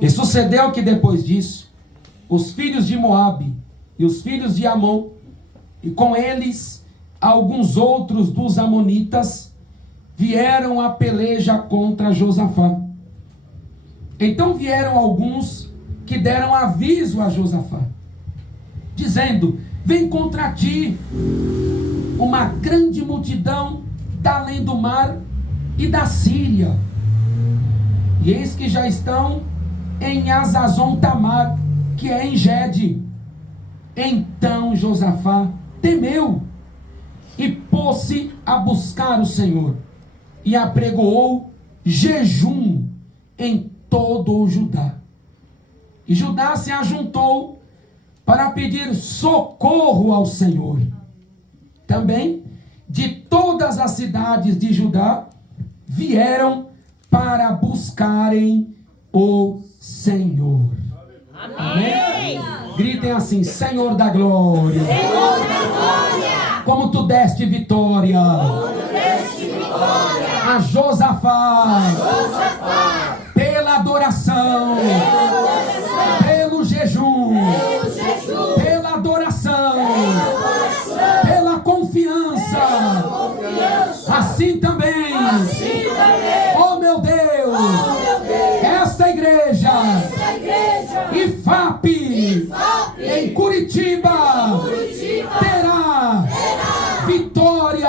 E sucedeu que depois disso, os filhos de Moabe e os filhos de Amon, e com eles alguns outros dos amonitas, vieram a peleja contra Josafá. Então vieram alguns que deram aviso a Josafá, dizendo: vem contra ti uma grande multidão da além do mar e da Síria, e eis que já estão em Azazon Tamar, que é em Gede. Então Josafá temeu e pôs-se a buscar o Senhor, e apregoou jejum em todo o Judá. E Judá se ajuntou para pedir socorro ao Senhor. Também de todas as cidades de Judá vieram para buscarem o Senhor. Amém? Gritem assim: Senhor da glória, Senhor da glória, como tu deste vitória, a Josafá, pela adoração, pelo jejum, pela adoração, pela confiança, assim também, oh meu Deus, esta igreja, IFAP, em Curitiba, terá vitória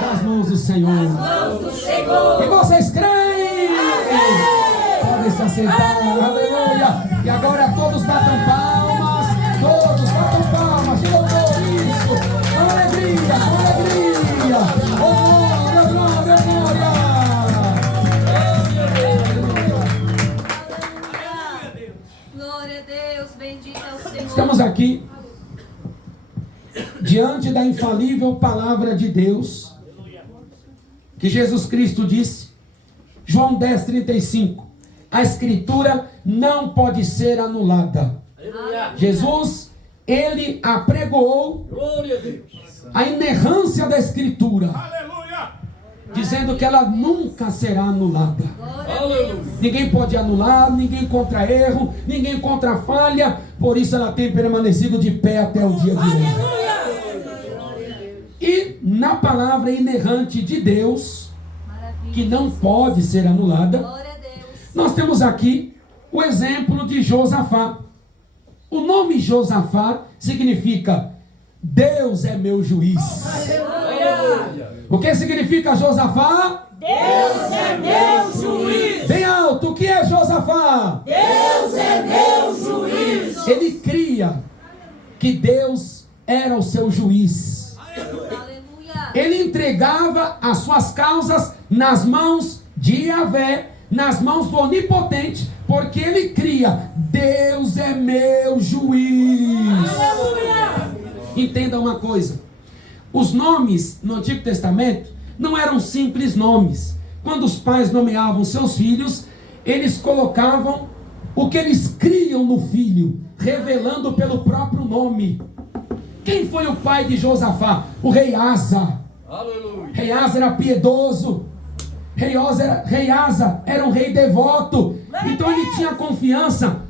nas mãos do Senhor. E vocês creem? Podem se assentar, aleluia. E agora todos batam palmas, de louvor, isso, com alegria, oh, glória, glória a Deus, bendito é o Senhor. Estamos aqui diante da infalível palavra de Deus, que Jesus Cristo disse, João 10:35, a escritura não pode ser anulada. Jesus, ele apregoou a inerrância da escritura, dizendo que ela nunca será anulada. Ninguém pode anular, ninguém encontra erro, ninguém encontra falha, por isso ela tem permanecido de pé até o dia de hoje. E na palavra inerrante de Deus, que não pode ser anulada, nós temos aqui o exemplo de Josafá. O nome Josafá significa Deus é meu juiz. O que significa Josafá? Deus é meu juiz. Bem alto, o que é Josafá? Deus é meu juiz. Ele cria que Deus era o seu juiz. Aleluia. Ele entregava as suas causas nas mãos de Yahvé, nas mãos do Onipotente, porque ele cria: Deus é meu juiz. Aleluia. Entenda uma coisa: os nomes no Antigo Testamento não eram simples nomes. Quando os pais nomeavam seus filhos, eles colocavam o que eles criam no filho, revelando pelo próprio nome. Quem foi o pai de Josafá? O rei Asa. Aleluia. Rei Asa era piedoso. Rei Asa era um rei devoto. Então ele tinha confiança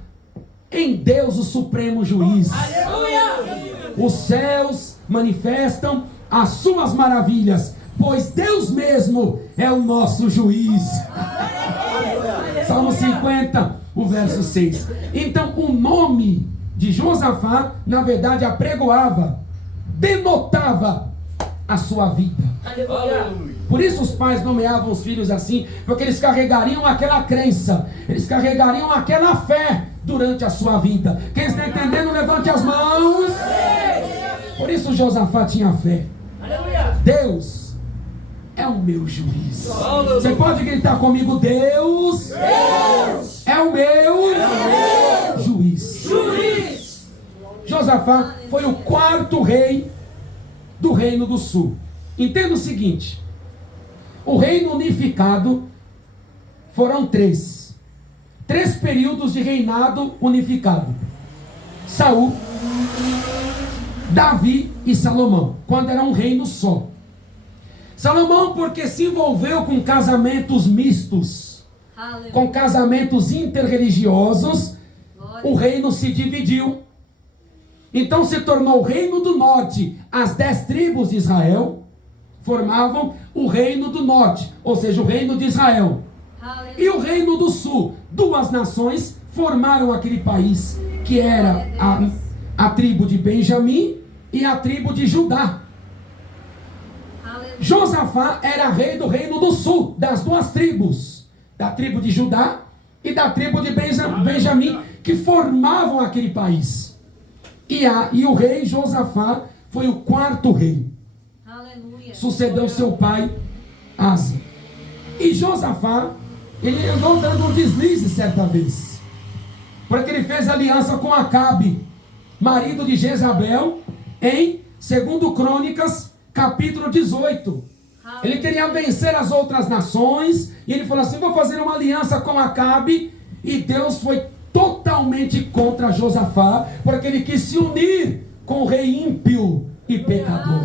em Deus, o supremo juiz. Aleluia. Os céus manifestam as suas maravilhas, pois Deus mesmo é o nosso juiz. Salmo 50, o verso 6. Então o nome de Josafá, na verdade, apregoava, denotava a sua vida. Aleluia. Por isso os pais nomeavam os filhos assim, porque eles carregariam aquela crença, eles carregariam aquela fé durante a sua vida. Quem está entendendo, levante as mãos. Por isso Josafá tinha fé. Deus é o meu juiz. Você pode gritar comigo: Deus é o meu juiz. Josafá foi o quarto rei do Reino do Sul. Entenda o seguinte: o reino unificado foram três períodos de reinado unificado: Saul, Davi e Salomão, quando era um reino só. Salomão, porque se envolveu com casamentos mistos, Aleluia. com casamentos interreligiosos, Glória. o reino se dividiu. Então se tornou o reino do norte. As 10 tribos de Israel formavam o reino do norte, ou seja, o reino de Israel. Aleluia. E o reino do sul, 2 nações formaram aquele país, que era a tribo de Benjamim e a tribo de Judá. Aleluia. Josafá era rei do reino do sul, das 2 tribos, da tribo de Judá e da tribo de Benjamim, que formavam aquele país. E o rei Josafá foi o 4º rei. Aleluia. Sucedeu seu pai, Asa. E Josafá, ele andou dando um deslize certa vez, porque ele fez aliança com Acabe, marido de Jezabel, em 2 Crônicas, capítulo 18. Ele queria vencer as outras nações, e ele falou assim: vou fazer uma aliança com Acabe, e Deus foi totalmente contra Josafá, porque ele quis se unir com o rei ímpio e pecador.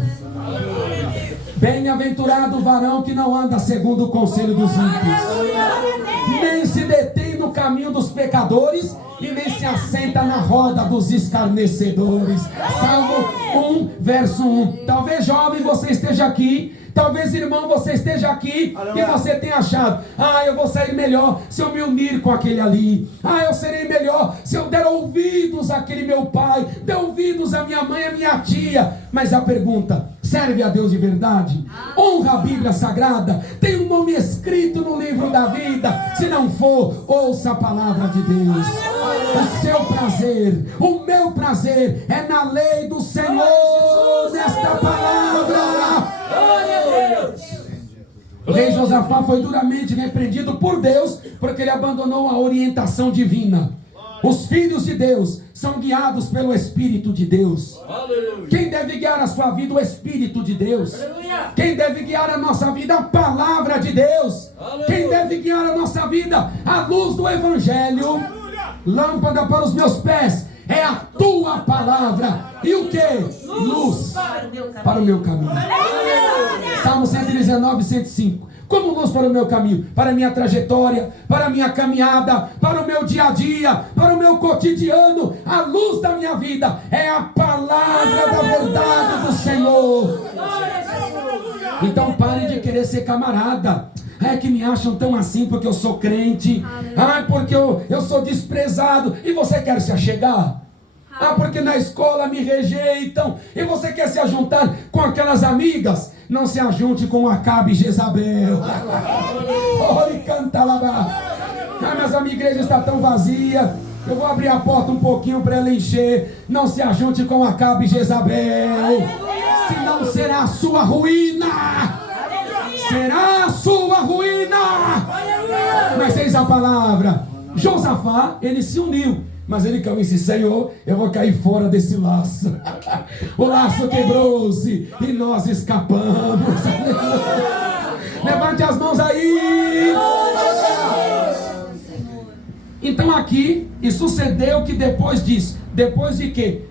Bem-aventurado o varão que não anda segundo o conselho dos ímpios, nem se detém no caminho dos pecadores, e nem se assenta na roda dos escarnecedores. Salmo 1, verso 1. Talvez, jovem, você esteja aqui. Talvez, irmão, você esteja aqui e você tenha achado: eu vou sair melhor se eu me unir com aquele ali. Eu serei melhor se eu der ouvidos àquele meu pai, der ouvidos à minha mãe, à minha tia. Mas a pergunta: serve a Deus de verdade? Honra a Bíblia Sagrada? Tem um nome escrito no livro da vida? Se não for, ouça a palavra de Deus. O seu prazer, o meu prazer é na lei do Senhor, nesta palavra. O rei Josafá foi duramente repreendido por Deus, porque ele abandonou a orientação divina. Os filhos de Deus são guiados pelo Espírito de Deus. Aleluia. Quem deve guiar a sua vida? O Espírito de Deus. Quem deve guiar a nossa vida? A palavra de Deus. Quem deve guiar a nossa vida? A luz do Evangelho. Lâmpada para os meus pés é a tua palavra. E o que? Luz para o meu caminho. Salmo 119, 105. Como luz para o meu caminho, para a minha trajetória, para a minha caminhada, para o meu dia a dia, para o meu cotidiano. A luz da minha vida é a palavra da verdade do Senhor. Então pare de querer ser camarada. É que me acham tão assim porque eu sou crente. Porque eu sou desprezado. E você quer se achegar? Porque na escola me rejeitam. E você quer se ajuntar com aquelas amigas? Não se ajunte com Acabe e Jezabel. Oi, canta lá. Mas a minha igreja está tão vazia. Eu vou abrir a porta um pouquinho para ela encher. Não se ajunte com Acabe e Jezabel. Senão será a sua ruína. Será a sua ruína. Mas eis a palavra. Josafá, ele se uniu, mas ele caiu e disse: Senhor, eu vou cair fora desse laço. O laço quebrou-se e nós escapamos. Levante as mãos aí. Então aqui, e sucedeu que depois disso, depois de quê?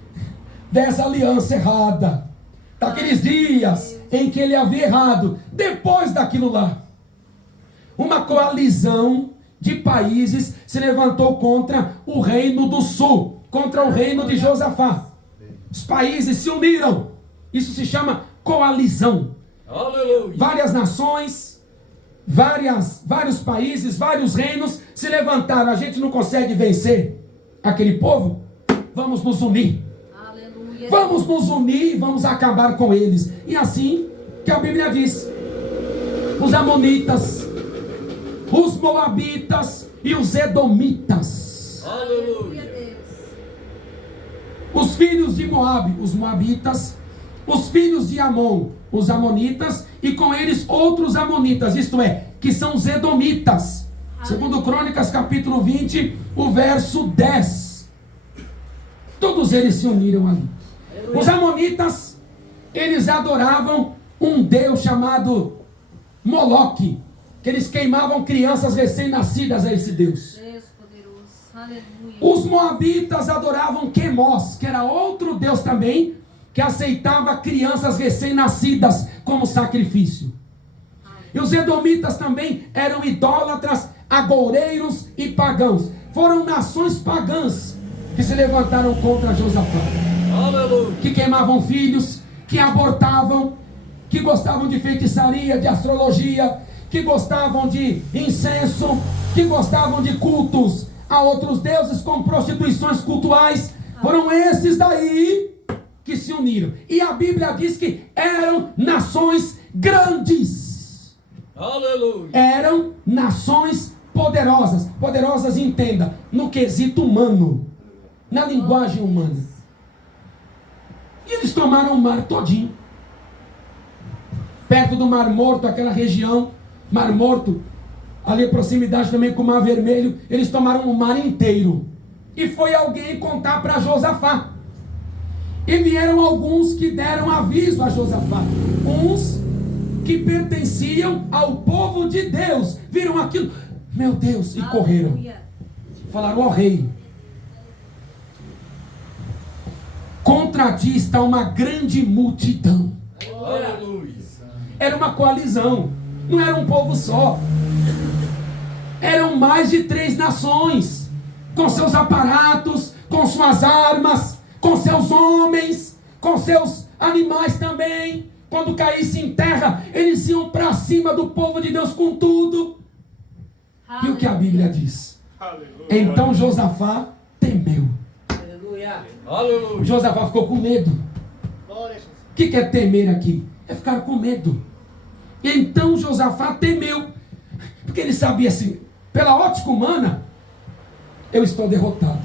Dessa aliança errada, daqueles dias em que ele havia errado, depois daquilo lá, uma coalizão de países se levantou contra o reino do sul, contra o reino de Josafá. Os países se uniram. Isso se chama coalizão. Aleluia. Várias nações, vários países, vários reinos se levantaram. A gente não consegue vencer aquele povo? Vamos nos unir. Aleluia. Vamos nos unir e vamos acabar com eles. E assim que a Bíblia diz: os amonitas, os moabitas e os edomitas. Aleluia. Os filhos de Moabe, os moabitas. Os filhos de Amon, os amonitas. E com eles outros amonitas, isto é, que são os edomitas. Segundo Crônicas capítulo 20, o verso 10. Todos eles se uniram ali. Os amonitas, eles adoravam um deus chamado Moloque, que eles queimavam crianças recém-nascidas a esse deus. Deus poderoso. Aleluia. Os moabitas adoravam Quemos, que era outro deus também, que aceitava crianças recém-nascidas como sacrifício. E os edomitas também eram idólatras agoureiros e pagãos. Foram nações pagãs que se levantaram contra Josafá. Aleluia. Que queimavam filhos, que abortavam, que gostavam de feitiçaria, de astrologia, que gostavam de incenso, que gostavam de cultos a outros deuses com prostituições cultuais. Foram esses daí que se uniram. E a Bíblia diz que eram nações grandes. Aleluia. Eram nações poderosas. Poderosas, entenda, no quesito humano, na linguagem humana. E eles tomaram o mar todinho. Perto do Mar Morto, aquela região, Mar Morto, ali a proximidade também com o Mar Vermelho, eles tomaram o mar inteiro. E foi alguém contar para Josafá. E vieram alguns que deram aviso a Josafá. Uns que pertenciam ao povo de Deus. Viram aquilo, meu Deus, e correram. Falaram, ó rei, contra ti está uma grande multidão. Aleluia. Era uma coalizão, não era um povo só. Eram mais de 3 nações, com seus aparatos, com suas armas, com seus homens, com seus animais também. Quando caísse em terra, eles iam para cima do povo de Deus com tudo. E o que a Bíblia diz? Aleluia. Então Josafá temeu. Aleluia. Josafá ficou com medo. O que é temer aqui? É ficar com medo. Então Josafá temeu, porque ele sabia assim, pela ótica humana, eu estou derrotado.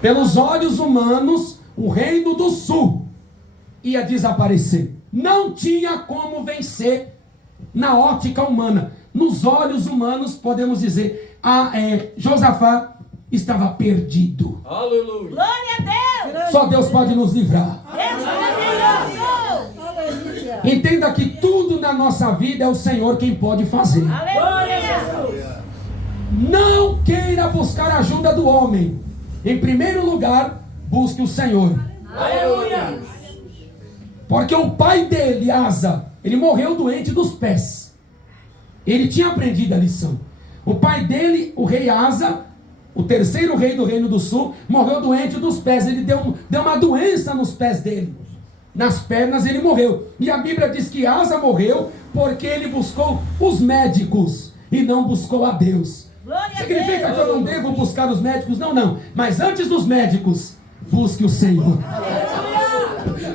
Pelos olhos humanos, o reino do sul ia desaparecer. Não tinha como vencer na ótica humana. Nos olhos humanos, podemos dizer, Josafá estava perdido. Aleluia. Glória a Deus! Só Deus pode nos livrar. Aleluia! Entenda que tudo na nossa vida é o Senhor quem pode fazer. Aleluia! Não queira buscar a ajuda do homem. Em primeiro lugar, busque o Senhor. Aleluia. Porque o pai dele, Asa, ele morreu doente dos pés. Ele tinha aprendido a lição. O pai dele, o rei Asa, o terceiro rei do Reino do Sul, morreu doente dos pés. Ele deu uma doença nos pés dele. Nas pernas ele morreu. E a Bíblia diz que Asa morreu porque ele buscou os médicos e não buscou a Deus. Glória a Significa Deus! que eu não devo buscar os médicos? Não, não. Mas antes dos médicos, busque o Senhor.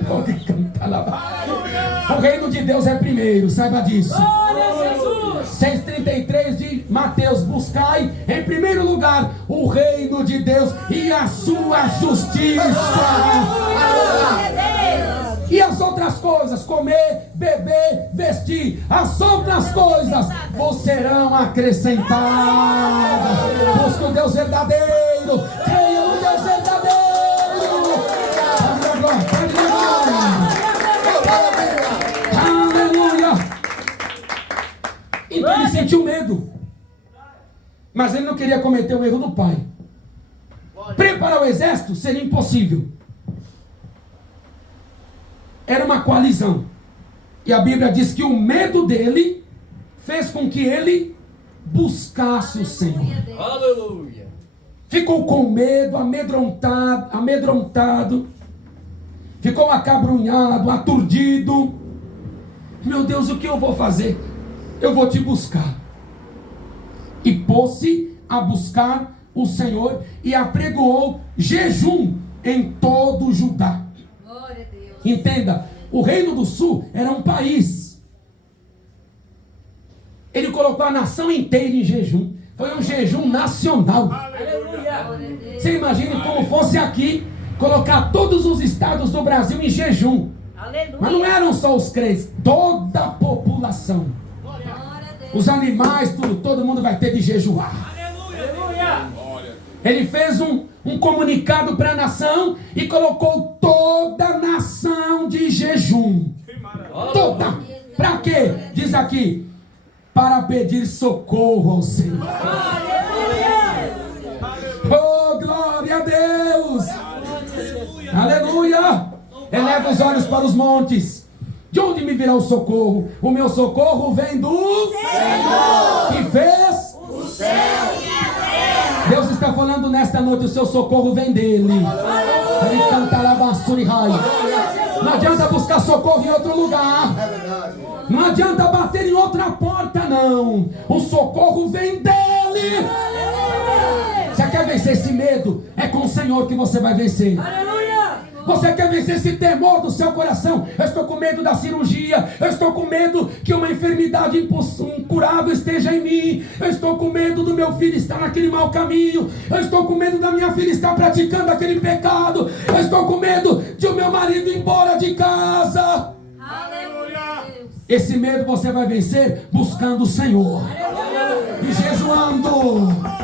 Pode cantar lá. O reino de Deus é primeiro, saiba disso. 6,33 de Mateus: buscai em primeiro lugar o reino de Deus e a sua justiça. E as outras coisas, comer, beber, vestir, as outras coisas vos serão acrescentadas. Busque o Deus verdadeiro, creia no Deus verdadeiro. Aleluia. Então ele sentiu medo, mas ele não queria cometer o erro do pai. Preparar o exército seria impossível. Era uma coalizão. E a Bíblia diz que o medo dele fez com que ele buscasse o Senhor. Aleluia. Ficou com medo, amedrontado. Ficou acabrunhado, aturdido. Meu Deus, o que eu vou fazer? Eu vou te buscar. E pôs-se a buscar o Senhor e apregoou jejum em todo o Judá. Glória a Deus. Entenda, o Reino do Sul era um país. Ele colocou a nação inteira em jejum. Foi um jejum nacional. Aleluia. Você imagine como fosse aqui colocar todos os estados do Brasil em jejum. Aleluia! Mas não eram só os crentes, toda a população. Glória a Deus. Os animais, tudo, todo mundo vai ter de jejuar. Aleluia. Ele fez um comunicado para a nação e colocou toda a nação de jejum. Toda. Para quê? Diz aqui, para pedir socorro ao Senhor. Oh, glória a Deus. Aleluia. Eleva os olhos para os montes. De onde me virá o socorro? O meu socorro vem do Senhor, que fez o céu e a terra. Deus está falando nesta noite, o seu socorro vem dele. Ele cantará basura e raio. Não adianta buscar socorro em outro lugar. Não adianta bater em outra porta, não. O socorro vem dele. Você quer vencer esse medo? É com o Senhor que você vai vencer. Você quer vencer esse temor do seu coração? Eu estou com medo da cirurgia. Eu estou com medo que uma enfermidade incurável esteja em mim. Eu estou com medo do meu filho estar naquele mau caminho. Eu estou com medo da minha filha estar praticando aquele pecado. Eu estou com medo de o meu marido ir embora de casa. Aleluia. Esse medo você vai vencer buscando o Senhor e jejuando.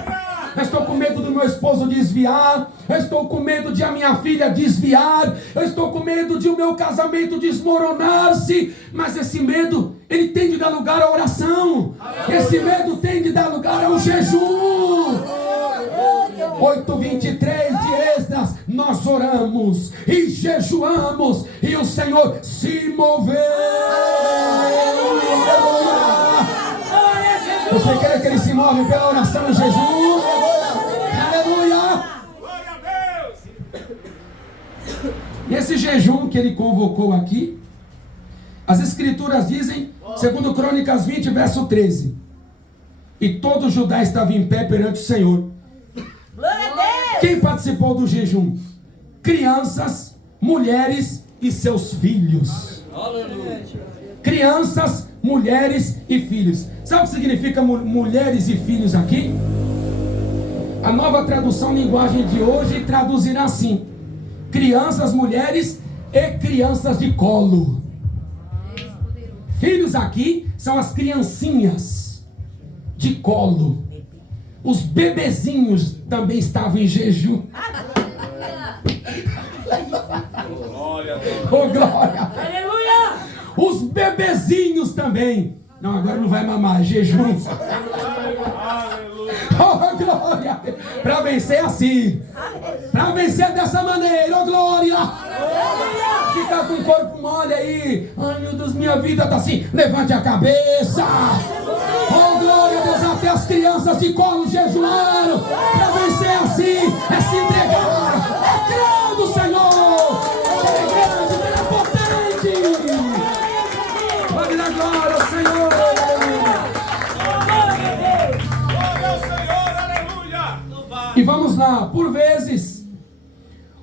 Eu estou com medo do meu esposo desviar. Eu estou com medo de a minha filha desviar. Eu estou com medo de o meu casamento desmoronar-se. Mas esse medo, ele tem de dar lugar à oração. Esse medo tem de dar lugar ao jejum. 8:23 de Esdras, nós oramos e jejuamos e o Senhor se moveu. Você quer que ele se move pela oração e jejum? Aleluia! Glória a Deus! Esse jejum que ele convocou aqui, as escrituras dizem, segundo Crônicas 20, verso 13: e todo Judá estava em pé perante o Senhor. Glória a Deus. Quem participou do jejum? Crianças, mulheres e seus filhos. Aleluia! Crianças, mulheres e filhos. Sabe o que significa mulheres e filhos aqui? A nova tradução linguagem de hoje traduzirá assim: crianças, mulheres e crianças de colo. Filhos aqui são as criancinhas de colo. Os bebezinhos também estavam em jejum. Glória a Deus! Oh, glória! Aleluia. Os bebezinhos também. Não, agora não vai mamar, jejum. Aleluia! Oh, glória! Para vencer assim. Para vencer dessa maneira, oh, glória! Ficar com o corpo mole aí. Ai, meu Deus, minha vida está assim. Levante a cabeça. Oh, glória a Deus, até as crianças de colo jejuaram. Para vencer assim, é se entregar. É crendo, Senhor. É grande, é potente. Glória a glória ao Senhor. Glória ao Senhor! Aleluia! E vamos lá, por vezes,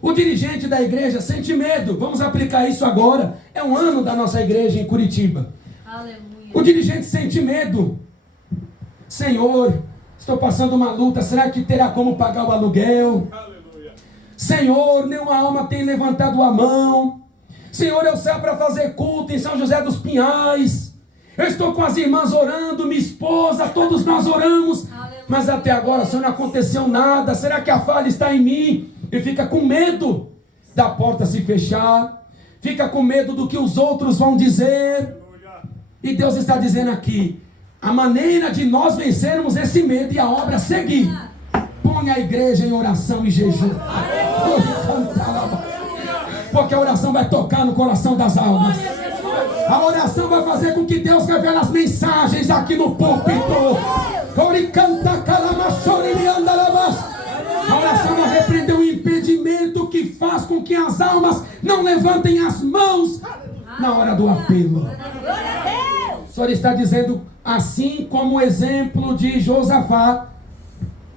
o dirigente da igreja sente medo. Vamos aplicar isso agora. É um ano da nossa igreja em Curitiba. Aleluia. O dirigente sente medo. Senhor, estou passando uma luta. Será que terá como pagar o aluguel? Aleluia! Senhor, nenhuma alma tem levantado a mão. Senhor, eu saio para fazer culto em São José dos Pinhais. Eu estou com as irmãs orando, minha esposa, todos nós oramos. Mas até agora, Senhor, não aconteceu nada. Será que a falha está em mim? E fica com medo da porta se fechar. Fica com medo do que os outros vão dizer. E Deus está dizendo aqui: a maneira de nós vencermos esse medo e a obra seguir. Põe a igreja em oração e jejum. Porque a oração vai tocar no coração das almas. A oração vai fazer com que Deus revele as mensagens aqui no púlpito. A oração vai repreender o impedimento que faz com que as almas não levantem as mãos na hora do apelo. O Senhor está dizendo, assim como o exemplo de Josafá,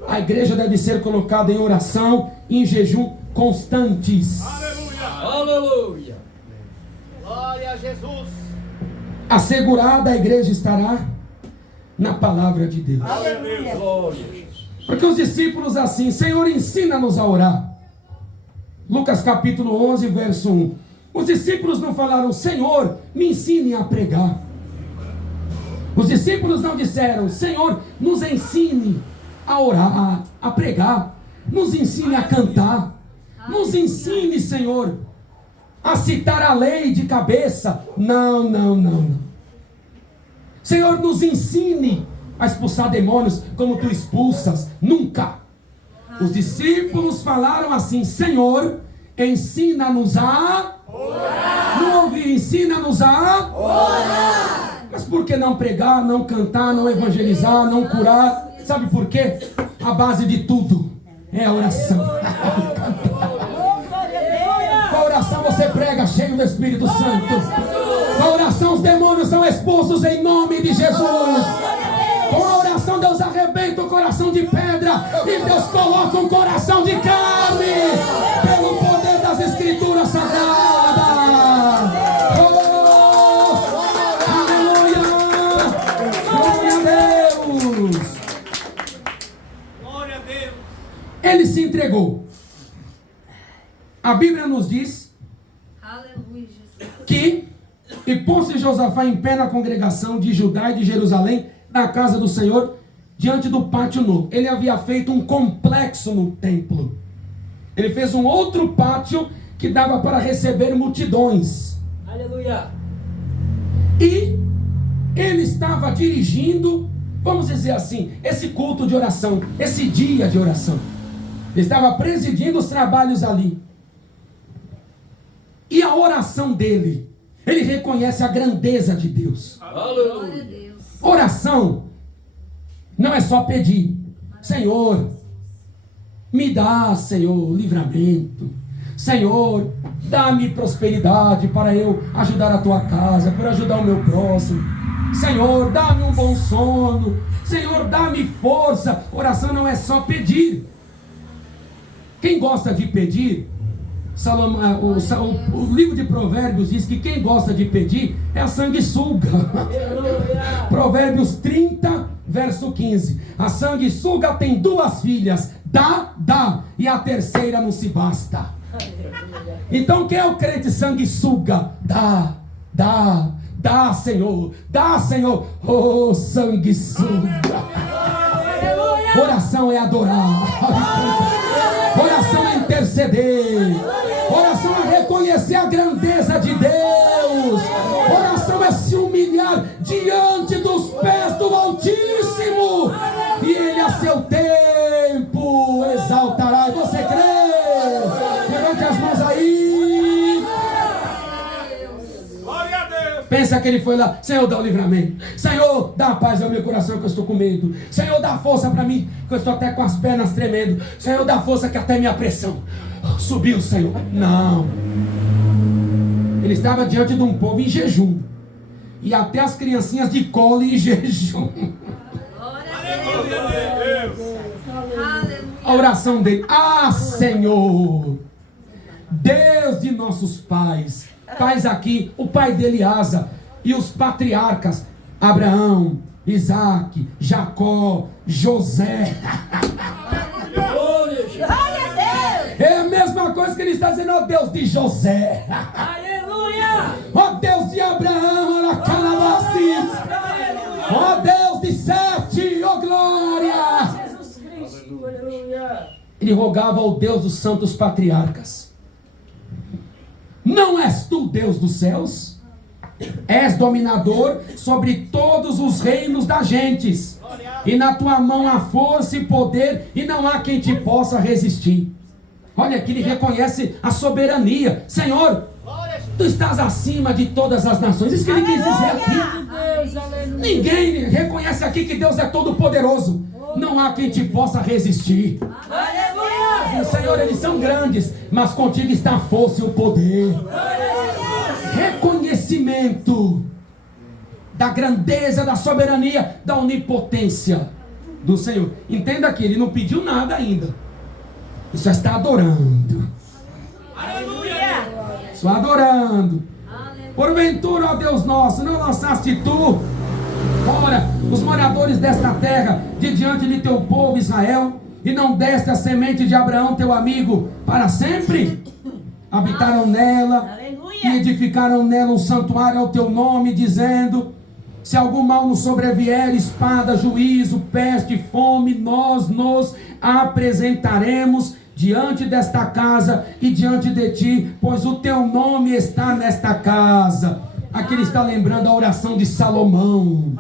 a igreja deve ser colocada em oração e em jejum constantes. Aleluia! Glória a Jesus. Assegurada a igreja estará na palavra de Deus. Aleluia! Glória! Porque os discípulos assim: Senhor, ensina-nos a orar. Lucas capítulo 11, verso 1. Os discípulos não falaram: Senhor, me ensine a pregar. Os discípulos não disseram: Senhor, nos ensine a orar, a pregar. Nos ensine a cantar. Nos ensine, Senhor, a citar a lei de cabeça. Não, não, não, não. Senhor, nos ensine a expulsar demônios como tu expulsas. Nunca. Os discípulos falaram assim: Senhor, ensina-nos a Não ouvi, ensina-nos a orar. Mas por que não pregar, não cantar, não evangelizar, não curar? Sabe por quê? A base de tudo é a oração. Com a oração você prega cheio do Espírito Santo. Com a oração os demônios são expulsos em nome de Jesus. Com a oração Deus arrebenta o coração de pedra e Deus coloca um coração de carne pelo poder das Escrituras Sagradas. Ele se entregou. A Bíblia nos diz que e pôs-se Josafá em pé na congregação de Judá e de Jerusalém, na casa do Senhor, diante do pátio novo. Ele havia feito um complexo no templo. Ele fez um outro pátio que dava para receber multidões. Aleluia. E ele estava dirigindo, vamos dizer assim, esse culto de oração, esse dia de oração. Ele estava presidindo os trabalhos ali. E a oração dele, ele reconhece a grandeza de Deus. Aleluia. Oração não é só pedir. Senhor, me dá, Senhor, livramento. Senhor, dá-me prosperidade para eu ajudar a tua casa, para ajudar o meu próximo. Senhor, dá-me um bom sono. Senhor, dá-me força. Oração não é só pedir. Quem gosta de pedir, o livro de Provérbios diz que quem gosta de pedir é a sanguessuga. Provérbios 30, verso 15. A sanguessuga tem 2 filhas, dá, e a terceira não se basta. Então quem é o crente sanguessuga? Dá, Senhor, oh sanguessuga. Oração é adorar. Oração é interceder. Oração é reconhecer a grandeza de Deus. Oração é se humilhar diante dos pés do Altíssimo. E Ele a seu tempo exaltará. E você crê? Levante as mãos aí. Glória a Deus. Pensa que ele foi lá. Senhor, dá o livramento. Senhor, dá paz ao meu coração que eu estou com medo. Senhor, dá força para mim que eu estou até com as pernas tremendo. Senhor, dá força que até minha pressão subiu, Senhor. Não. Ele estava diante de um povo em jejum. E até as criancinhas de colo em jejum. A oração dele. Ah, Senhor, Deus de nossos pais. Pais aqui, o pai dele, Asa, e os patriarcas, Abraão, Isaac, Jacó, José. É a mesma coisa que ele está dizendo, ó Deus de José. Aleluia. Ó Deus de Abraão, ó Deus de Sete, ó glória. Jesus Cristo. Aleluia. Ele rogava ao Deus dos santos patriarcas. Não és tu Deus dos céus? És dominador sobre todos os reinos das gentes. E na tua mão há força e poder, e não há quem te possa resistir. Olha aqui, ele reconhece a soberania. Senhor, tu estás acima de todas as nações. Isso que ele quis dizer aqui. Ninguém reconhece aqui que Deus é todo poderoso. Não há quem te possa resistir. Aleluia. Senhor, eles são grandes, mas contigo está a força e o poder. Reconhecimento da grandeza, da soberania, da onipotência do Senhor. Entenda que ele não pediu nada ainda. Ele só está adorando. Aleluia. Só adorando. Porventura, ó Deus nosso, não lançaste tu fora os moradores desta terra de diante de teu povo Israel, e não deste a semente de Abraão teu amigo para sempre? Habitaram nela e edificaram nela um santuário ao teu nome, dizendo: se algum mal nos sobrevier, espada, juízo, peste, fome, nós nos apresentaremos diante desta casa e diante de ti, pois o teu nome está nesta casa. Aqui ele está lembrando a oração de Salomão.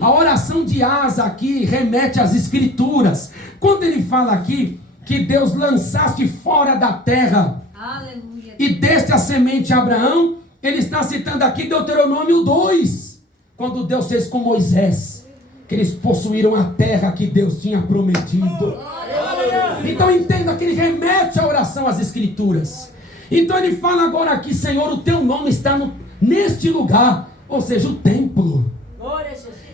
A oração de Asa aqui remete às Escrituras. Quando ele fala aqui que Deus lançaste fora da terra, Aleluia, E deste a semente de Abraão, ele está citando aqui Deuteronômio 2, quando Deus fez com Moisés, que eles possuíram a terra que Deus tinha prometido. Então entenda que ele remete a oração às Escrituras. Então ele fala agora aqui: Senhor, o teu nome está neste lugar, ou seja, o templo.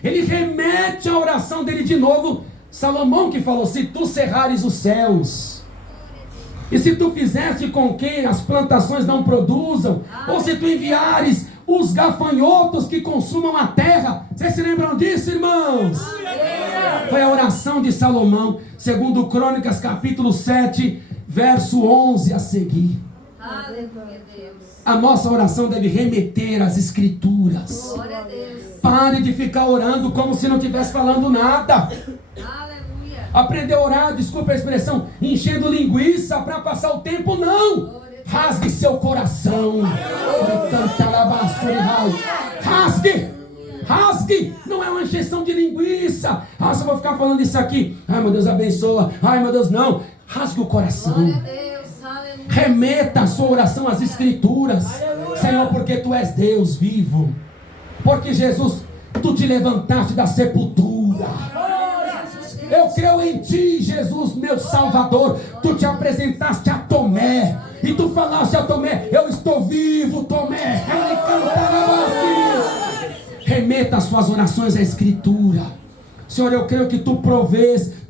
Ele remete a oração dele de novo. Salomão que falou: se tu cerrares os céus, e se tu fizeste com que as plantações não produzam, ou se tu enviares os gafanhotos que consumam a terra. Vocês se lembram disso, irmãos? Foi a oração de Salomão, segundo Crônicas capítulo 7, verso 11 a seguir. Aleluia, Deus. A nossa oração deve remeter às Escrituras. Glória a Deus. Pare de ficar orando como se não estivesse falando nada. Aleluia. Aprender a orar, desculpa a expressão, enchendo linguiça para passar o tempo, não. Rasgue seu coração. Rasgue. Rasgue. Não é uma encheção de linguiça. Ah, só vou ficar falando isso aqui. Ai, meu Deus, abençoa. Ai, meu Deus, não. Rasgue o coração. Glória a Deus. Aleluia. Remeta a sua oração às Escrituras. Senhor, porque tu és Deus vivo. Porque Jesus, tu te levantaste da sepultura. Eu creio em ti, Jesus, meu Salvador. Tu te apresentaste a Tomé e tu falaste a Tomé: eu estou vivo, Tomé. Remeta as suas orações à Escritura. Senhor, eu creio que tu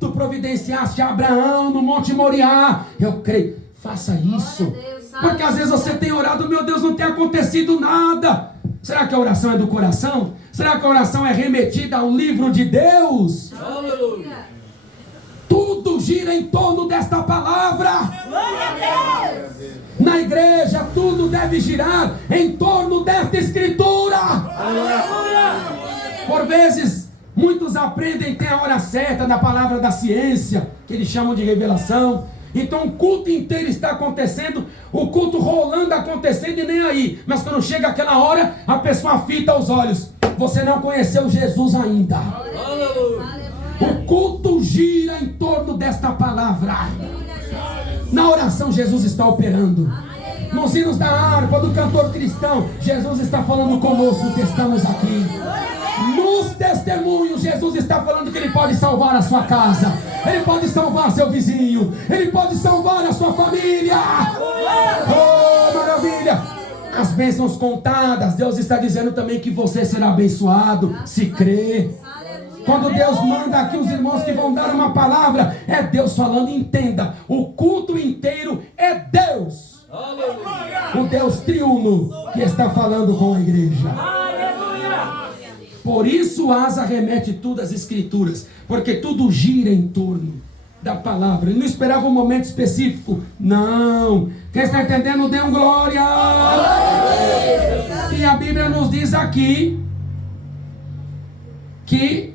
tu providenciaste a Abraão no Monte Moriá. Eu creio, faça isso. Porque às vezes você tem orado: meu Deus, não tem acontecido nada. Será que a oração é do coração? Será que a oração é remetida ao livro de Deus? Aleluia. Tudo gira em torno desta palavra. Na igreja tudo deve girar em torno desta Escritura. Por vezes muitos aprendem que tem a hora certa da palavra da ciência, que eles chamam de revelação. Então o culto inteiro está acontecendo, o culto rolando, acontecendo e nem aí. Mas quando chega aquela hora, a pessoa fita os olhos. Você não conheceu Jesus ainda. O culto gira em torno desta palavra. Na oração Jesus está operando. Nos hinos da harpa, do cantor cristão, Jesus está falando conosco que estamos aqui. Nos testemunhos, Jesus está falando que Ele pode salvar a sua casa, Ele pode salvar seu vizinho, Ele pode salvar a sua família. Oh, maravilha! As bênçãos contadas, Deus está dizendo também que você será abençoado, se crê. Quando Deus manda aqui os irmãos que vão dar uma palavra, é Deus falando. Entenda, o culto inteiro é Deus, o Deus triuno que está falando com a igreja. Por isso Asa remete tudo às Escrituras, porque tudo gira em torno da palavra. Ele não esperava um momento específico. Não. Quem está entendendo, dê um glória. E a Bíblia nos diz aqui que: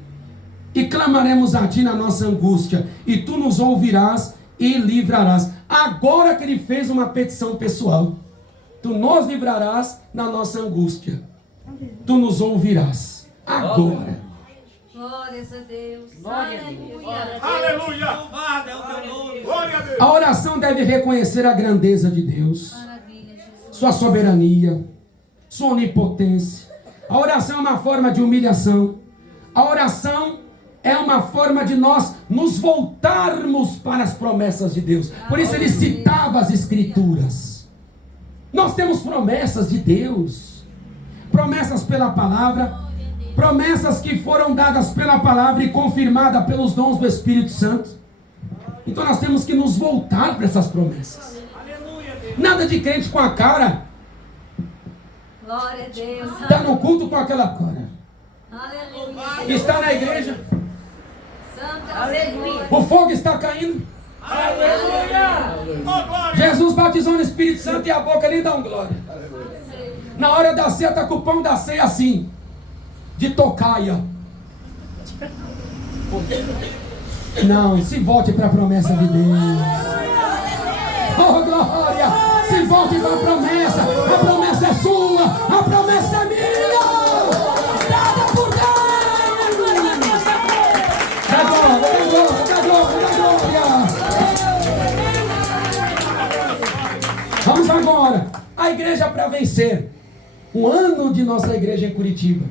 e clamaremos a ti na nossa angústia, e tu nos ouvirás e livrarás. Agora que ele fez uma petição pessoal: tu nos livrarás na nossa angústia, tu nos ouvirás. Agora. Glórias a Deus. Aleluia. Aleluia. Louvado é o teu nome. Glória a Deus. A oração deve reconhecer a grandeza de Deus, Maravilha, Jesus. sua soberania, sua onipotência. A oração é uma forma de humilhação. A oração é uma forma de nós nos voltarmos para as promessas de Deus. Por isso ele citava as Escrituras. Nós temos promessas de Deus, promessas pela palavra, promessas que foram dadas pela palavra e confirmadas pelos dons do Espírito Santo. Então nós temos que nos voltar para essas promessas. Nada de crente com a cara, Glória a Deus. está no culto com aquela cara, Aleluia. está na igreja, Santo Senhor. o fogo está caindo. Jesus batizou no Espírito Santo e a boca nem dá um glória. Na hora da ceia está com o pão da ceia assim, de tocaia. Não, se volte para a promessa de Deus. Oh, glória! Se volte para a promessa. A promessa é sua, a promessa é minha. Dada por Deus. Dá glória, dá glória, dá glória, dá glória. Vamos agora A igreja, para vencer o ano de nossa igreja em Curitiba,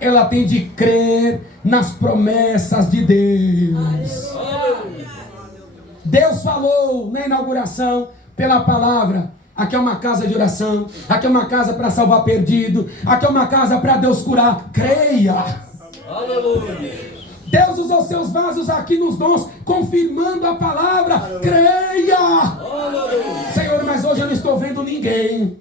ela tem de crer nas promessas de Deus. Deus falou na inauguração pela palavra: aqui é uma casa de oração, aqui é uma casa para salvar perdido, aqui é uma casa para Deus curar. Creia. Aleluia. Deus usou seus vasos aqui nos dons, confirmando a palavra. Creia. Senhor, mas hoje eu não estou vendo ninguém.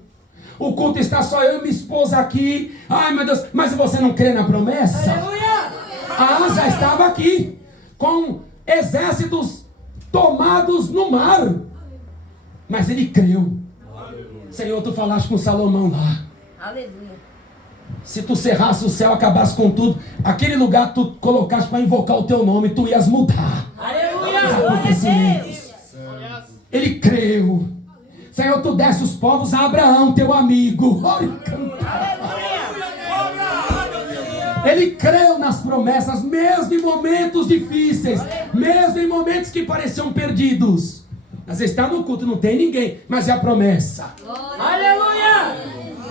O culto está só eu e minha esposa aqui. Ai, meu Deus, mas você não crê na promessa? Ah, já estava aqui, com exércitos tomados no mar. Mas ele creu. Senhor, tu falaste com Salomão lá. Aleluia. Se tu cerrasse o céu, acabasse com tudo, aquele lugar tu colocaste para invocar o teu nome, tu ias mudar os acontecimentos. Ele creu. Senhor, tu desse os povos a Abraão, teu amigo. Ele creu nas promessas, mesmo em momentos difíceis, mesmo em momentos que pareciam perdidos. Às vezes está no culto, não tem ninguém, mas é a promessa. Aleluia.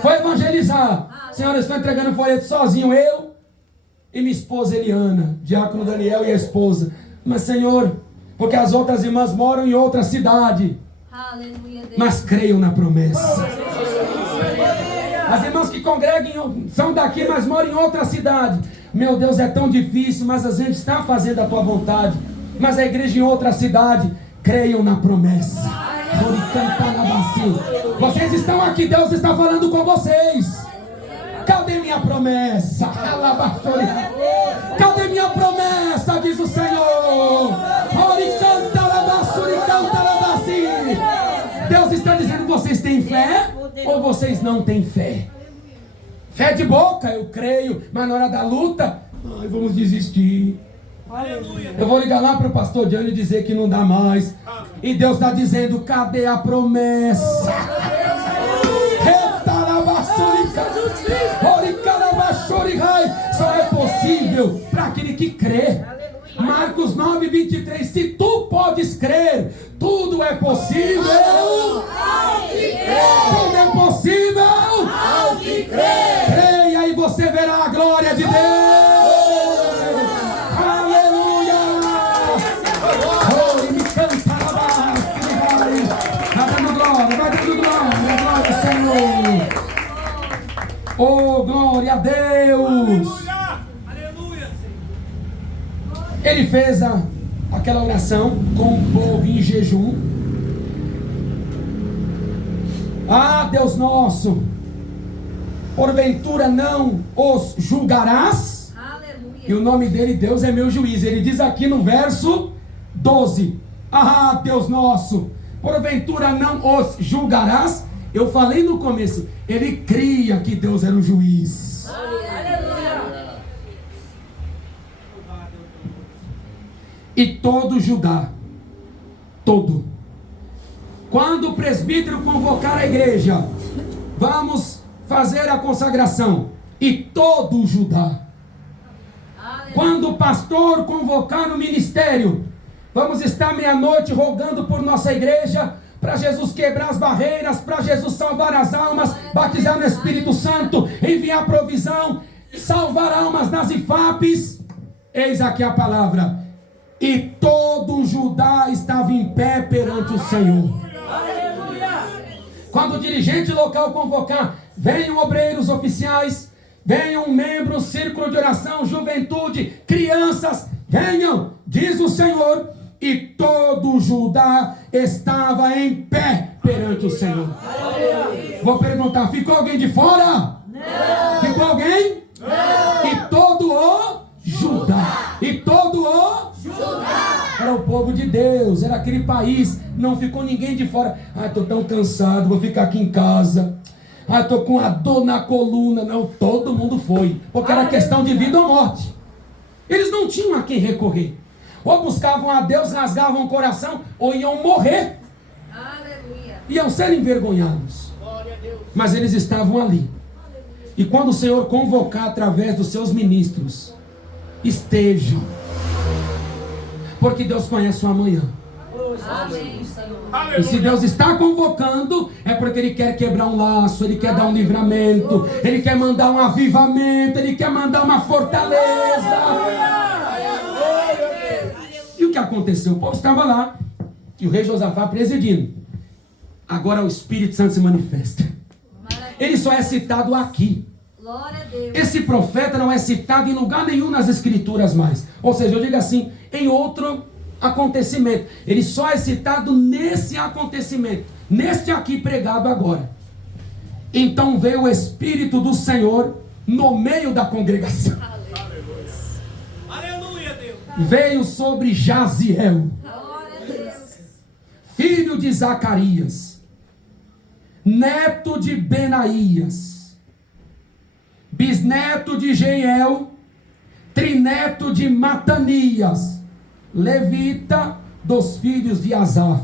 Foi evangelizar. Senhor, eu estou entregando o folheto sozinho, eu e minha esposa Eliana, diácono Daniel e a esposa. Mas, Senhor, porque as outras irmãs moram em outra cidade. Aleluia, Deus. Mas creiam na promessa. As irmãs que congregam são daqui, mas moram em outra cidade. Meu Deus, é tão difícil, mas a gente está fazendo a tua vontade. Mas a igreja em outra cidade, creiam na promessa. Vocês estão aqui, Deus está falando com vocês. Cadê minha promessa? Cadê minha promessa? Diz o Senhor. Deus está dizendo: vocês têm fé ou vocês não têm fé? Fé de boca, eu creio, mas na hora da luta, ai, vamos desistir. Eu vou ligar lá para o pastor Diane e dizer que não dá mais. E Deus está dizendo: cadê a promessa? Só é possível para aquele que crê. Marcos 9:23. Se tu podes crer, tudo é possível. Tudo é possível ao que crê. Creia e você verá a glória de Deus. Aleluia. Oh, me canta lá, vai dando glória, glória ao Senhor. Oh, glória a Deus. Ele fez aquela oração com o povo em jejum. Ah, Deus nosso, porventura não os julgarás? Aleluia. E o nome dele, Deus, é meu juiz. Ele diz aqui no verso 12: ah, Deus nosso, porventura não os julgarás? Eu falei no começo, ele cria que Deus era o juiz. E todo Judá, todo, quando o presbítero convocar a igreja, vamos fazer a consagração. E todo Judá, quando o pastor convocar no ministério, vamos estar meia-noite rogando por nossa igreja, para Jesus quebrar as barreiras, para Jesus salvar as almas, batizar no Espírito Santo, enviar provisão, salvar almas nas IFAPs. Eis aqui a palavra: e todo Judá estava em pé perante o Senhor. Aleluia. Quando o dirigente local convocar, venham obreiros oficiais, venham membros, círculo de oração, juventude, crianças, venham, diz o Senhor. E todo Judá estava em pé perante o Senhor. Vou perguntar: ficou alguém de fora? Não. Ficou alguém? Não. E todo o Judá. E todo o Judá. Era o povo de Deus, era aquele país. Não ficou ninguém de fora. Ah, estou tão cansado, vou ficar aqui em casa. Ah, estou com a dor na coluna. Não, todo mundo foi, porque era questão de vida ou morte. Eles não tinham a quem recorrer. Ou buscavam a Deus, rasgavam o coração, ou iam morrer. Aleluia. Iam ser envergonhados. Mas eles estavam ali. E quando o Senhor convocar através dos seus ministros, estejam. Porque Deus conhece o amanhã. Amém, Senhor. E se Deus está convocando, é porque Ele quer quebrar um laço, Ele quer dar um livramento, Ele quer mandar um avivamento, Ele quer mandar uma fortaleza. E o que aconteceu? O povo estava lá, e o rei Josafá presidindo. Agora o Espírito Santo se manifesta. Ele só é citado aqui. Glória a Deus. Esse profeta não é citado em lugar nenhum nas escrituras mais. Ou seja, eu digo assim, em outro acontecimento. Ele só é citado nesse acontecimento. Neste aqui pregado agora. Então veio o Espírito do Senhor no meio da congregação. Aleluia, Deus. Veio sobre Jaziel, Glória a Deus. filho de Zacarias, neto de Benaías, bisneto de Jeiel, trineto de Matanias, levita dos filhos de Asaf.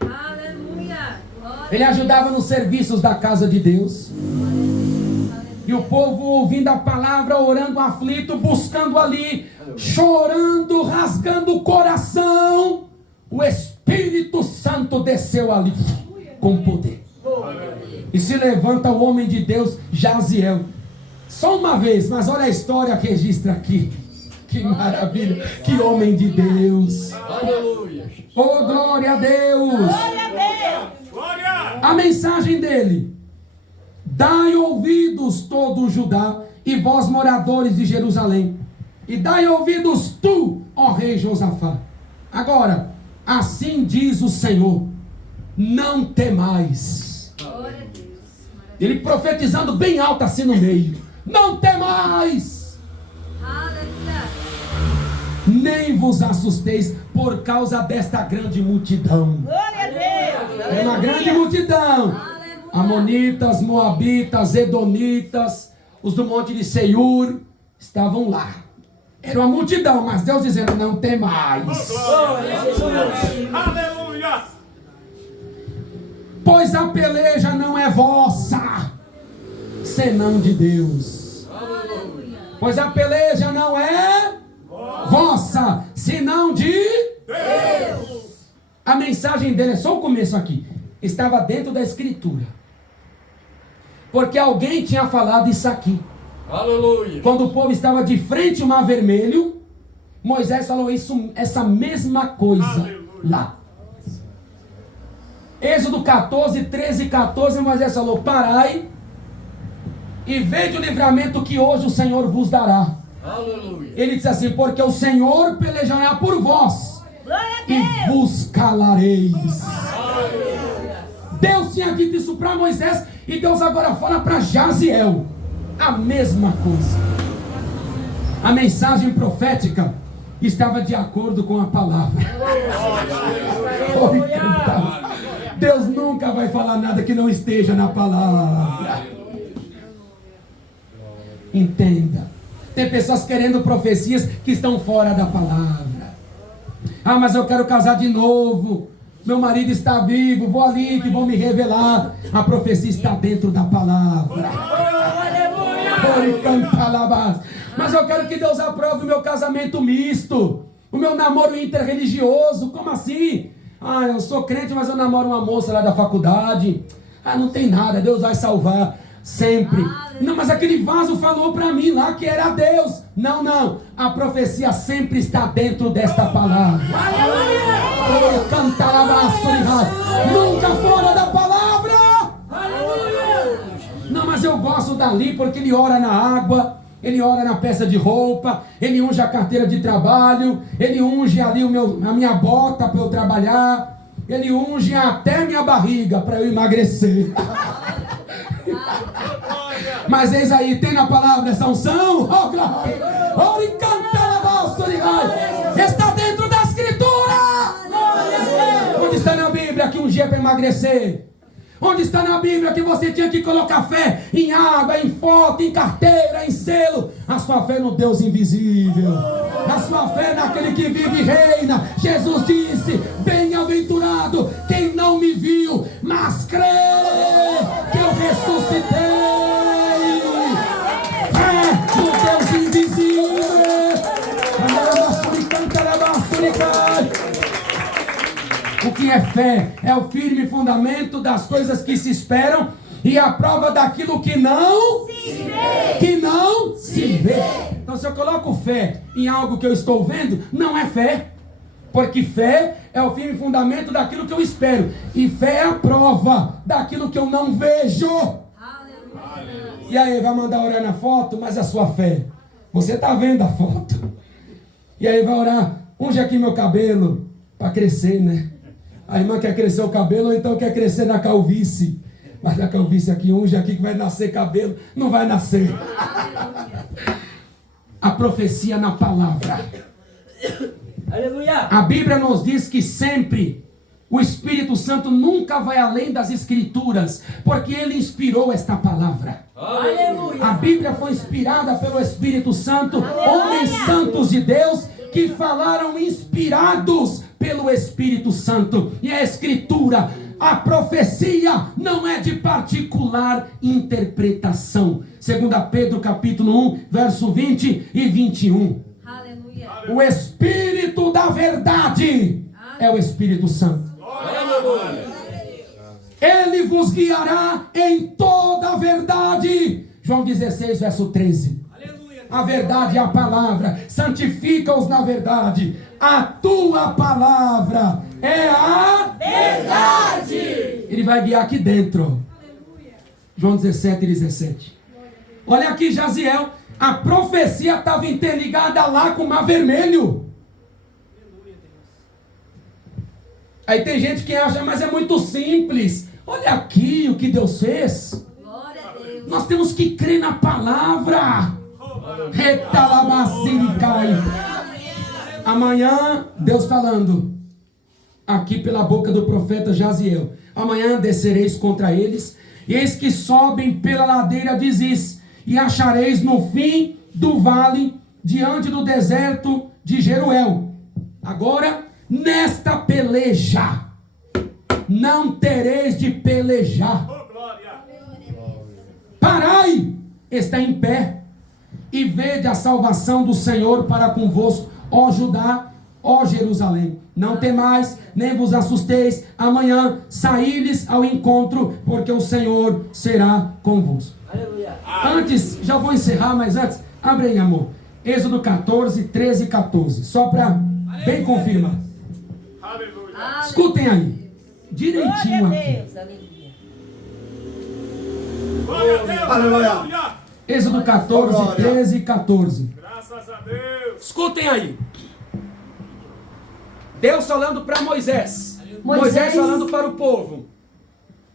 Aleluia. Glória Ele ajudava nos serviços da casa de Deus. E o povo ouvindo a palavra, orando aflito, buscando ali, chorando, rasgando o coração. O Espírito Santo desceu ali com poder. E se levanta o homem de Deus, Jaziel. Só uma vez, mas olha a história que registra aqui. Que maravilha, que homem de Deus. Aleluia. Oh, glória a Deus. Glória. A mensagem dele: dai ouvidos todo o Judá e vós moradores de Jerusalém, e dai ouvidos tu, ó rei Josafá. Agora, assim diz o Senhor: não temais. a Deus. Ele profetizando bem alto assim no meio: não temais, Aleluia. nem vos assusteis por causa desta grande multidão. Glória a Deus. É uma grande multidão. Aleluia. Amonitas, Moabitas, Edomitas, os do monte de Seiur estavam lá. Era uma multidão, mas Deus dizendo: não temais, Aleluia. pois a peleja não é vossa, senão de Deus. Aleluia. Pois a peleja não é vossa, senão de Deus. A mensagem dele é só o começo aqui. Estava dentro da escritura. Porque alguém tinha falado isso aqui. Aleluia. Quando o povo estava de frente ao mar vermelho, Moisés falou essa mesma coisa. Aleluia. Lá. Êxodo 14, 13 e 14, Moisés falou: parai e vede o livramento que hoje o Senhor vos dará. Aleluia. Ele disse assim: porque o Senhor pelejará por vós Glória a e Deus. vos calareis. Deus tinha dito isso para Moisés, e Deus agora fala para Jaziel a mesma coisa. A mensagem profética estava de acordo com a palavra. Oi, canta. Deus nunca vai falar nada que não esteja na palavra. Entenda. Tem pessoas querendo profecias que estão fora da palavra. Ah, mas eu quero casar de novo. Meu marido está vivo, vou ali que vou me revelar. A profecia está dentro da palavra. Mas eu quero que Deus aprove o meu casamento misto, o meu namoro interreligioso. Como assim? Ah, eu sou crente, mas eu namoro uma moça lá da faculdade. Ah, não tem nada, Deus vai salvar sempre. Não, mas aquele vaso falou para mim lá que era Deus. Não, não. A profecia sempre está dentro desta palavra. Nunca fora da palavra. Não, mas eu gosto dali porque ele ora na água, ele ora na peça de roupa, ele unge a carteira de trabalho, ele unge ali a minha bota para eu trabalhar, ele unge até minha barriga para eu emagrecer. Mas eis aí, tem na palavra essa unção? Oh, glória! Oh, está dentro da escritura! Onde está na Bíblia que um dia para emagrecer? Onde está na Bíblia que você tinha que colocar fé em água, em foto, em carteira, em selo? A sua fé no Deus invisível. A sua fé naquele que vive e reina. Jesus disse: bem-aventurado quem não me viu, mas crê que eu ressuscitei. Fé no Deus invisível. O que é fé? É o firme fundamento das coisas que se esperam e a prova daquilo que não se vê. Então, se eu coloco fé em algo que eu estou vendo, não é fé. Porque fé é o firme fundamento daquilo que eu espero. E fé é a prova daquilo que eu não vejo. Aleluia. E aí, vai mandar orar na foto, mas a sua fé, você está vendo a foto. E aí vai orar, unge aqui meu cabelo, para crescer, né? A irmã quer crescer o cabelo, ou então quer crescer na calvície. Mas na calvície aqui, unge aqui que vai nascer cabelo. Não vai nascer. A profecia na palavra. Aleluia. A Bíblia nos diz que sempre o Espírito Santo nunca vai além das Escrituras, porque ele inspirou esta palavra. Aleluia. A Bíblia foi inspirada pelo Espírito Santo, homens santos de Deus que falaram inspirados pelo Espírito Santo. E a Escritura, a profecia não é de particular interpretação. 2 Pedro capítulo 1, verso 20 e 21. Aleluia. O Espírito da verdade é o Espírito Santo. Ele vos guiará em toda a verdade. João 16, verso 13. A verdade é a palavra. Santifica-os na verdade. A tua palavra é a verdade. Ele vai guiar aqui dentro. João 17 e 17. Olha aqui, Jaziel. A profecia estava interligada lá com o Mar Vermelho. Aí tem gente que acha, mas é muito simples. Olha aqui o que Deus fez. Glória a Deus. Nós temos que crer na palavra. Retalabasiricai. Amanhã, Deus falando aqui pela boca do profeta Jaziel. Amanhã descereis contra eles, e eis que sobem pela ladeira de Ziz, e achareis no fim do vale, diante do deserto de Jeruel. Agora, nesta peleja, não tereis de pelejar. Parai, está em pé, e vede a salvação do Senhor para convosco, ó Judá, ó Jerusalém. Não temais, nem vos assusteis. Amanhã saí-lhes ao encontro, porque o Senhor será convosco. Aleluia. Antes, já vou encerrar, mas antes, abre aí, amor. Êxodo 14, 13 e 14. Só para bem confirmar. Aleluia. Escutem aí. Direitinho aqui. Glória a Deus. Aleluia. Aleluia. Êxodo 14, Glória. 13 e 14. Graças a Deus. Escutem aí. Deus falando para Moisés. Moisés falando para o povo.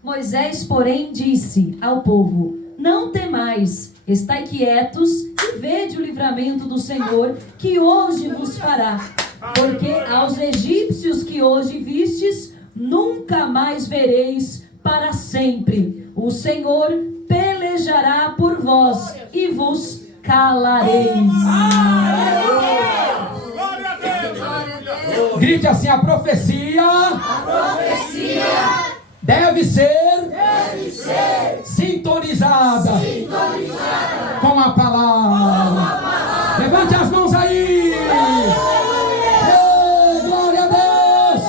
Moisés, porém, disse ao povo: não temais, estai quietos e vede o livramento do Senhor, que hoje vos fará. Porque aos egípcios que hoje vistes, nunca mais vereis para sempre. O Senhor pelejará por vós e vos calareis. Glória a Deus. Glória a Deus. Grite assim: a profecia deve ser sintonizada com a palavra. Levante as mãos aí. Ei, glória a Deus.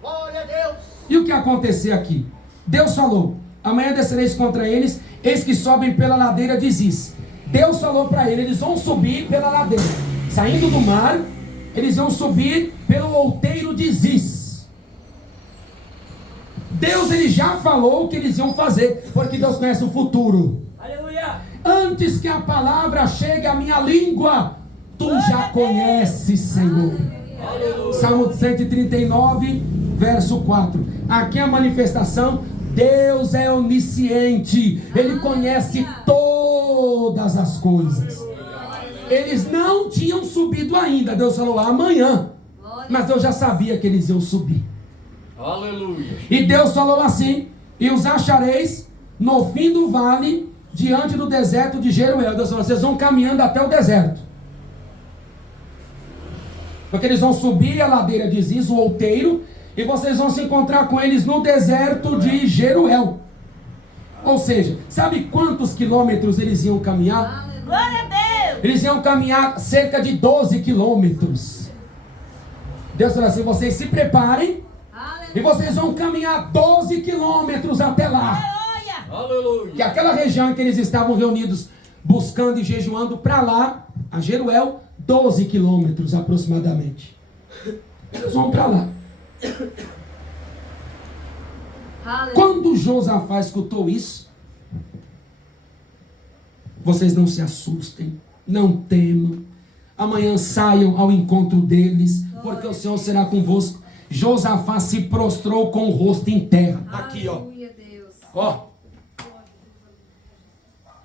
Glória a Deus. E o que aconteceu aqui? Deus falou: amanhã descereis contra eles, eis que sobem pela ladeira de Ziz. Deus falou para eles vão subir pela ladeira. Saindo do mar, eles vão subir pelo outeiro de Ziz. Deus, ele já falou o que eles iam fazer, porque Deus conhece o futuro. Aleluia. Antes que a palavra chegue à minha língua, tu já conheces, Senhor. Salmo 139, verso 4. Aqui é a manifestação. Deus é onisciente. Ele conhece todas as coisas. Eles não tinham subido ainda. Deus falou amanhã. Mas eu já sabia que eles iam subir. Aleluia. E Deus falou assim: e os achareis no fim do vale, diante do deserto de Jeruel. Deus falou: vocês vão caminhando até o deserto. Porque eles vão subir a ladeira de Ziz, o outeiro, e vocês vão se encontrar com eles no deserto de Jeruel. Ou seja, sabe quantos quilômetros eles iam caminhar? Glória a Deus. Eles iam caminhar cerca de 12 quilômetros. Deus falou assim: vocês se preparem e vocês vão caminhar 12 quilômetros até lá. Aleluia. Que aquela região em que eles estavam reunidos, buscando e jejuando, para lá, a Jeruel, 12 quilômetros aproximadamente. Eles vão para lá. Quando Josafá escutou isso, vocês não se assustem, não temam. Amanhã saiam ao encontro deles, porque o Senhor será convosco. Josafá se prostrou com o rosto em terra. Aqui, ó. Ó.